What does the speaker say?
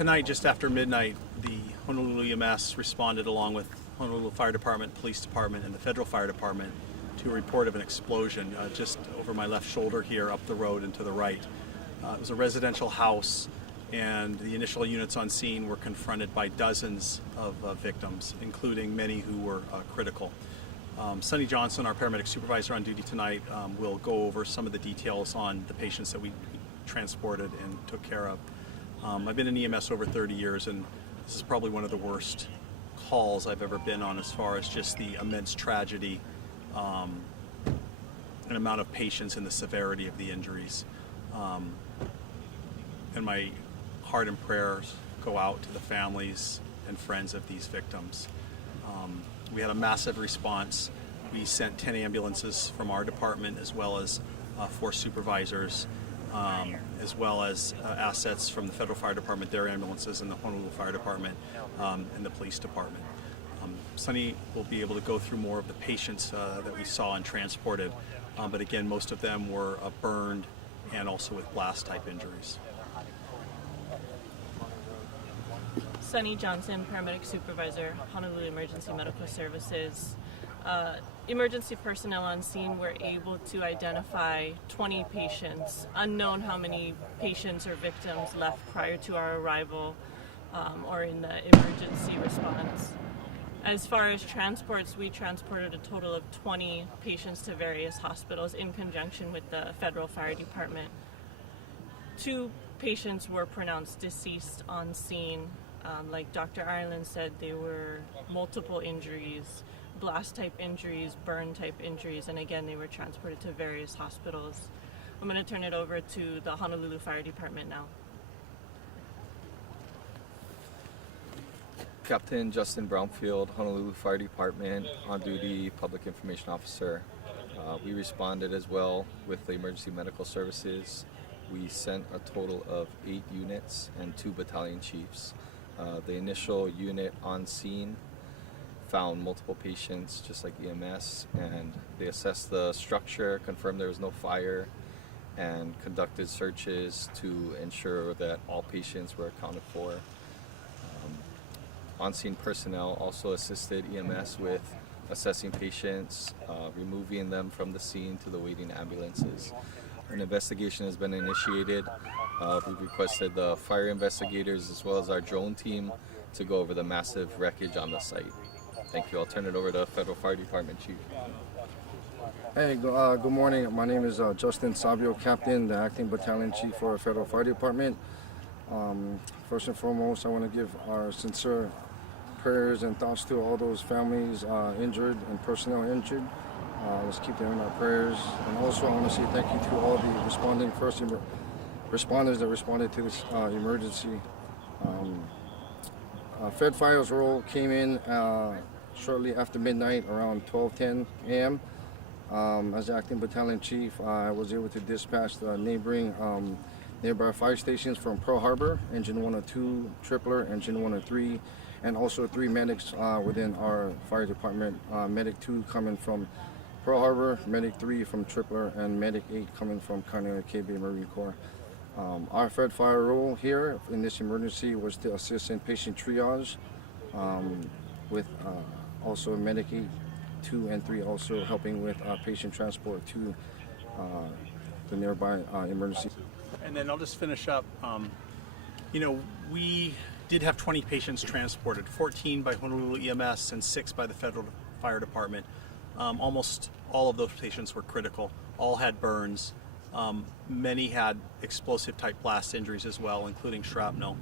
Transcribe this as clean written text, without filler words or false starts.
Tonight, just after midnight, the Honolulu EMS responded along with Honolulu Fire Department, Police Department, and the Federal Fire Department to a report of an explosion just over my left shoulder here, up the road and to the right. It was a residential house, and the initial units on scene were confronted by dozens of victims, including many who were critical. Sonny Johnson, our paramedic supervisor on duty tonight, will go over some of the details on the patients that we transported and took care of. I've been in EMS over 30 years, and this is probably one of the worst calls I've ever been on as far as just the immense tragedy and amount of patients and the severity of the injuries. And my heart and prayers go out to the families and friends of these victims. We had a massive response. We sent 10 ambulances from our department, as well as 4 supervisors, as well as assets from the Federal Fire Department, their ambulances, and the Honolulu Fire Department and the Police Department. Sonny will be able to go through more of the patients that we saw and transported, but again, most of them were burned and also with blast-type injuries. Sonny Johnson, paramedic supervisor, Honolulu Emergency Medical Services. Emergency personnel on scene were able to identify 20 patients. Unknown how many patients or victims left prior to our arrival or in the emergency response. As far as transports, we transported a total of 20 patients to various hospitals in conjunction with the Federal Fire Department. 2 patients were pronounced deceased on scene. Like Dr. Ireland said, they were multiple injuries, blast-type injuries, burn-type injuries, and again, they were transported to various hospitals. I'm going to turn it over to the Honolulu Fire Department now. Captain Justin Brownfield, Honolulu Fire Department, on-duty public information officer. We responded as well with the emergency medical services. We sent a total of 8 units and 2 battalion chiefs. The initial unit on scene found multiple patients, just like EMS, and they assessed the structure, confirmed there was no fire, and conducted searches to ensure that all patients were accounted for. On-scene personnel also assisted EMS with assessing patients, removing them from the scene to the waiting ambulances. An investigation has been initiated. We've requested the fire investigators as well as our drone team to go over the massive wreckage on the site. Thank you. I'll turn it over to Federal Fire Department Chief. Hey, good morning. My name is Justin Sabio, Captain, the Acting Battalion Chief for Federal Fire Department. First and foremost, I want to give our sincere prayers and thoughts to all those families injured and personnel injured. Let's keep them in our prayers. And also, I want to say thank you to all the responding responders that responded to this emergency. Fed Fire's role came in shortly after midnight, around 12:10 a.m. As the Acting Battalion Chief, I was able to dispatch the nearby fire stations from Pearl Harbor, Engine 102, Tripler, Engine 103, and also 3 medics within our fire department. Medic 2 coming from Pearl Harbor, Medic 3 from Tripler, and Medic 8 coming from Kaneohe K Bay Marine Corps. Our Fed Fire role here in this emergency was to assist in patient triage, with also Medic 8, 2, and 3 also helping with patient transport to the nearby emergency. And then I'll just finish up. We did have 20 patients transported, 14 by Honolulu EMS and 6 by the Federal Fire Department. Almost all of those patients were critical. All had burns. Many had explosive type blast injuries as well, including shrapnel.